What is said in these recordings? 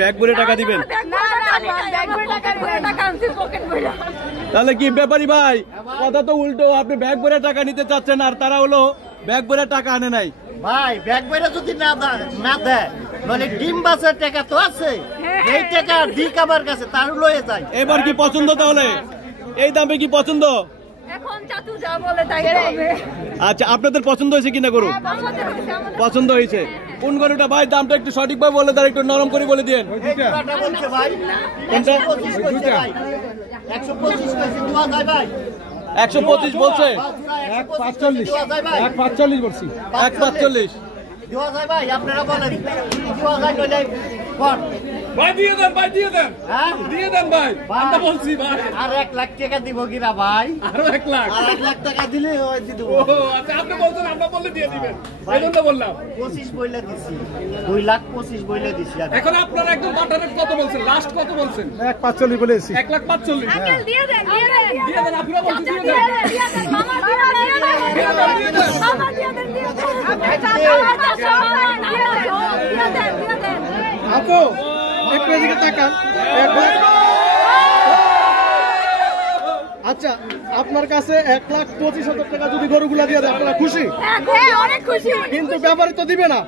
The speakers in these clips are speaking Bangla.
ব্যাগ ভরে টাকা দিবেন? তাহলে কি ব্যাপারী ভাই, কথা তো উল্টো, আপনি ব্যাগ ভরে টাকা নিতে চাচ্ছেন আর তারা হলো ব্যাগ ভরে টাকা আনে নাই। ভাই ব্যাগ ভরে যদি না দেয় মানে ডিম বাসের টাকা তো আছে, এই টাকা দিক আমার কাছে তার লয়ে যায়। এবার কি পছন্দ? তাহলে এই দামে কি পছন্দ? এখন চাচু যা বলে তাই হবে। আচ্ছা, আপনাদের পছন্দ হয়েছে কিনা গরু? পছন্দ হয়েছে। কোন গরুটা ভাই? দামটা একটু সঠিকভাবে বলে দেন, একটু নরম করে বলে দিন। ভাই 125 বলছে। 125 বলছে। 145 বলছি। 145 ভাই আপনারা বলেন ভাই দিয়ে দেন, ভাই দিয়ে দেন, দিয়ে দেন ভাই, আমরা বলছি ভাই। আর 1 লাখ টাকা দিব কিনা ভাই? আরো 1 লাখ, আর 1 লাখ টাকা দিলে ওই দিয়ে দেবো। আচ্ছা আপনি বলছেন, আমরা বললে দিয়ে দিবেন, এই জন্য বললাম। 25 বইলা দিছি, 2,25,000 বইলা দিছি। এখন আপনারা একদম বাটারে কত বলছেন? লাস্ট কত বলছেন? 145 বলেছি। 1,45,000 আঙ্কেল দিয়ে দেন, দিয়ে দেন, দিয়ে দেন, আপনারা বলছেন দিয়ে দেন, দিয়ে দেন, মামা দিয়ে দেন, মামা দিয়ে দেন, দিয়ে দেন, আপনি চাচা দিয়ে দেন, দিয়ে দেন। আপু একটু এদিকে তাকান। আচ্ছা, আপনার কাছে 1,25,000 টাকা যদি গরুগুলা দিয়ে দেয় আপনারা খুশি? অনেক খুশি। কিন্তু ব্যাপারে তো দিবে না।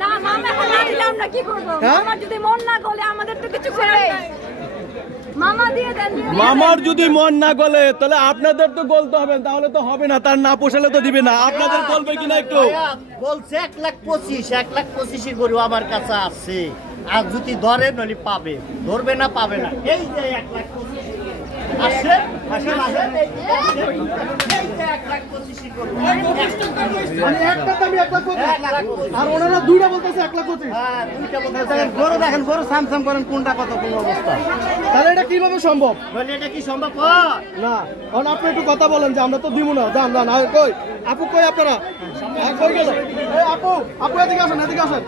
না মামা, এখন না দিলে আমরা কি করবো? আমার যদি মন না গলে আমাদের তো কিছু করার নাই। মামা দিয়ে দেন, দিয়ে দেন। মামার যদি মন না গলে তাহলে আপনাদের তো গলতে হবে, তাহলে তো হবে না। তার না পোষালে তো দিবে না। আপনাদের গলবে কিনা একটু বলছে 1,25,000 গরু আমার কাছে আছে। আর যদি ধরে নলি পাবে, ধরবে না পাবে না। এই যে 1,25,000 আসে, আসে, আসে, এই যে 1,25,000 গরু। মানে একটা দামি 1,25,000 আর ওনারা দুইটা বলতেছে 1,25,000। হ্যাঁ, দুইটা বলতে গরু দেখেন, গরু সামসাম করেন কোনটা কত কোন অবস্থা। তাহলে এটা কিভাবে সম্ভব? বলে এটা কি সম্ভব হয়? না, কারণ আপনি একটু কথা বলেন যে আমরা তো দিব না। যান যান, আর কই আপু, কই আপনারা? কই গেল? এই আপু, আপু এদিকে আসেন, এদিকে আসেন।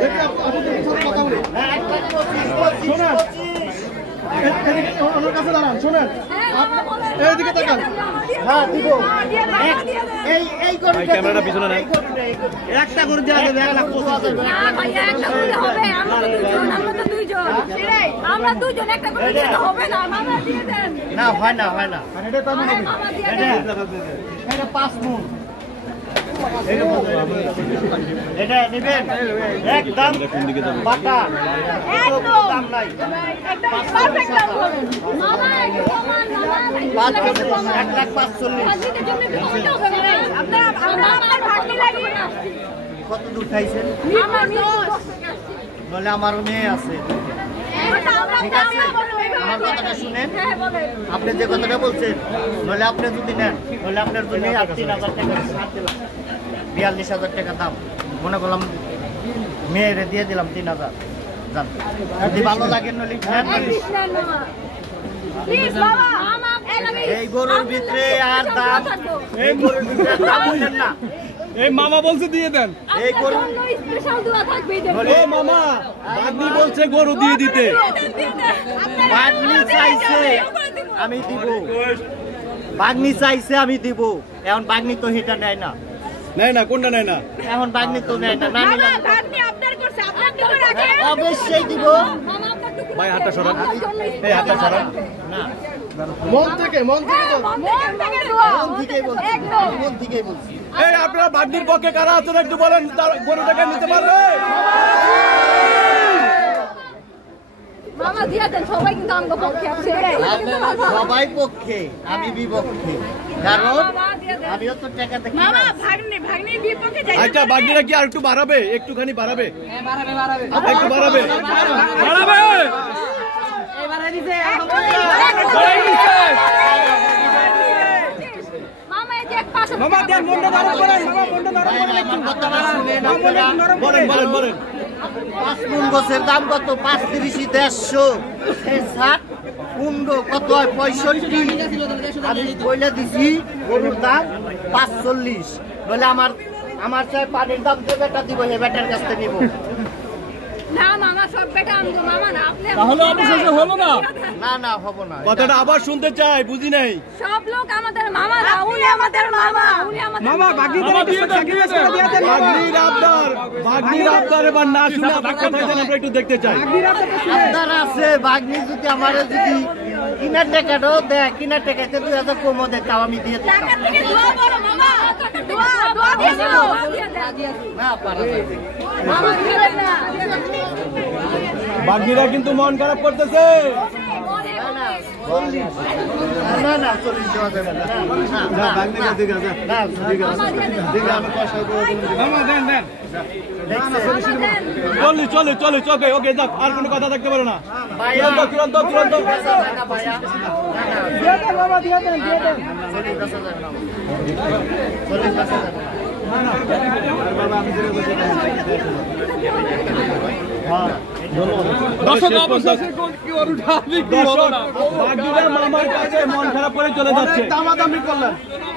দেখি আপুদের সাথে কথা বলি। 1,25,000 এদিকে ওনার কাছে দাঁড়ান, শোনেন, এইদিকে তাকান। হ্যাঁ দিব। এই গরু ক্যামেরাটা পিছনে নেন। একটা গরু দেওয়া যাবে 1,25,000। না ভাইয়া, একটা করে হবে। আমরা তো দুজন, আমরা দুজন একটা করে দিলে তো হবে না। মামা দিয়ে দেন। না হয় না, হয় না। এটা তো আমি নেব। মামা দিয়ে দেন। এটা 5 মণ। এটা নেবেন একদম বাটা, দাম নাই। একদম পারফেক্ট দাম হবে। মামা একদম সমান, মামা 1,45,000। আজকের জন্য কি কমতে হবে না? আপনার ভাগ্নি লাগে না। কত দূর খাইছেন? আমার বলে আমারও মেয়ে আছে। ঠিক আছে, আমার কথাটা শুনেন। হ্যাঁ বলেন। আপনি যে কথাটা বলছেন, বলে আপনি যদি নেন, বলে আপনার জন্য 3,000 টাকা, 42,000 টাকা দাম। মনে করলাম মেয়েরে দিয়ে দিলাম 3,000। জান, যদি ভালো লাগে নলি নেন। প্লিজ বাবা, এই গরুর ভিতরে আর দাম, এই গরুর ভিতরে দাম বলেন না। এই মামা বলছে দিয়ে দেন। এই গরু স্পেশাল দোয়া থাকবে। ও মামা, আপনি বলছে গরু দিয়ে দিতে। বাগনি চাইছে আমি দিব, বাগনি চাইছে আমি দিব। এখন বাগনি তো হিটা নেয় না, নেয় না। কোনটা নেয় না? এখন বাগনি তো নেয় না। না নিলাম আপনি আপনার করছে, আপনার টুকু রাখেন। অবশ্যই দিব। মামা আপনার টুকু ভাই হাতটা সরান, এই হাতটা সরান। না, মন থেকে, মন থেকে তো। মন থেকে দোয়া। মন থেকেই বলছি, একদম। মন থেকেই বলছি। এই আপনারা বাগদির পক্ষে কারা আছেন একটু বলেন, গরুটাকে নিতে পারবে? মামা দিয়ে দেন, সবাই কিন্তু আমগো পক্ষে আছে। সবাই পক্ষে, আমি বিপক্ষে। কারণ আমিও তো টাকা দেখি। মামা ভাগ্নির বিপক্ষে যাই। আচ্ছা, বাগদিরা কি আর একটু বাড়াবে? একটুখানি বাড়াবে? একটু বাড়াবে? মামা এই যে এক পাশে মামা দেন, মনটা নরম করেন, মামা মনটা নরম ভাই, করেন। আমার কথা শুনেন আপনারা। বলেন বলেন বলেন। 5 মণ গোছের দাম কত? 35,150। এই 60 কুন্ডো কত হয়? 65। আমি কইলা দিছি গরুর দাম 45। বলে আমার চাই পানির দাম যে বেটা দিব, হে বেটার কাছ থেকে নিব। না মামা সব বেটা আমি তো মামা না আপনি তাহলে অবশেষে হলো না। না না হবো না। কথাটা আবার শুনতে চাই, বুঝি নাই। সব লোক আমাদের মামা না, উনি আমাদের মামা, উনি আমাদের মামা। মামা দিয়ে দেন, দিয়ে দেন। বাগনির আবদার এবার না শুনে আপনার কথাই যেন আমরা একটু দেখতে চাই। আবদার আছে, বাগনি যদি আমারে যদি কিনার টাকাটাও দেয়, কিনার টাকাতে 2000 কমও দেয়, তাও আমি দিয়ে দিতাম। টাকা থেকে দোয়া বড় মামা, দোয়া দিয়ে দিও। না পারা যাবে। মামা দিবেন না। বাগনিরা কিন্তু মন খারাপ করতেছে। না না 40 দেওয়া যাবে না। না বাগনিরা দিকে যা। না দিকে দিকে আমি পয়সা করে দিই। মামা দেন দেন। চলে ওকে যাক, আর কোনো কথা থাকতে পারে না। ভাইয়া তুরন্ত ভাইয়া দিয়ে দেন বাবা, দিয়ে দেন। দর্শক অবশেষে কি ওর উঠা বিক্রি হলো না। বাগনিরা মামার কাছে মন খারাপ করে চলে যাচ্ছে। দামাদামি করলেন,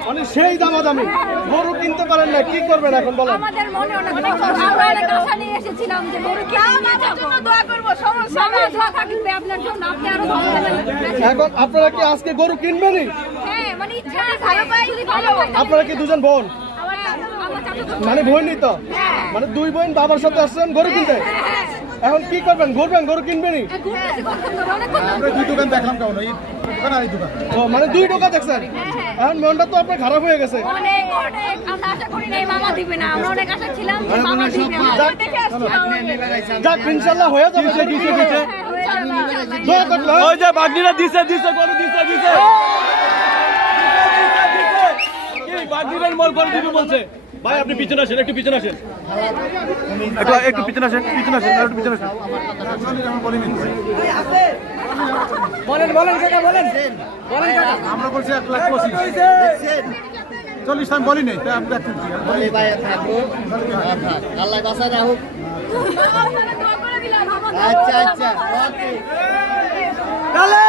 মানে সেই দামাদামি। গরু কিনতে পারেন না, কি করবেন এখন বলেন? আমাদের মনে অনেক কষ্ট, আমরা অনেক আশা নিয়ে এসেছিলাম যে গরু কিনে নিয়ে যাবো। দোয়া করবো, সমস্যা নেই, দোয়া থাকবে আপনার জন্য, আপনি আরো ভালো যাবেন। এখন আপনারা কি আজকে গরু কিনবেনই? হ্যাঁ, মানে ইচ্ছা ভালো পাই যদি ভালো হয়। আপনারা কি দুজন বোন? আমার চাচা তো মানে বোনই তো, মানে দুই বোন বাবার সাথে আসছেন গরু কিনতে। এখন কি করবেন? ঘুরবেন, গরু কিনবেনই? ঘুরতেছি কতক্ষণ ধরে, অনেকক্ষণ ধরে। আমরা দুই দোকান দেখলাম, কেমন এই দোকান আর এই দোকান। ও মানে দুই দোকান দেখছেন। এখন মনটা তো আপনার খারাপ হয়ে গেছে। অনেক আমরা আশা করি নাই মামা দিবে না, আমরা অনেক আশা ছিলাম যে মামা দিবে না। দেখে আসছিলাম। যাক ইনশাআল্লাহ হয়ে যাবে। দিছে। দোয়া করলে ওই যে বাগনিরা দিছে গরু দিছে। কি বাগনিরাই মল করে দিবে বলছে। ভাই আপনি পিছনে আসেন, একটু পিছনে আসেন। একটু পিছনে আসেন। আমরা বলছি 1,25,000। দেখছেন 40 আমি বলি নাই, তাই আপনি দেখছেন। বলি ভাই থাকো। আল্লাহ বাঁচায় রাখুক। দোয়া করে দিলাম, মামা। আচ্ছা ওকে। তাহলে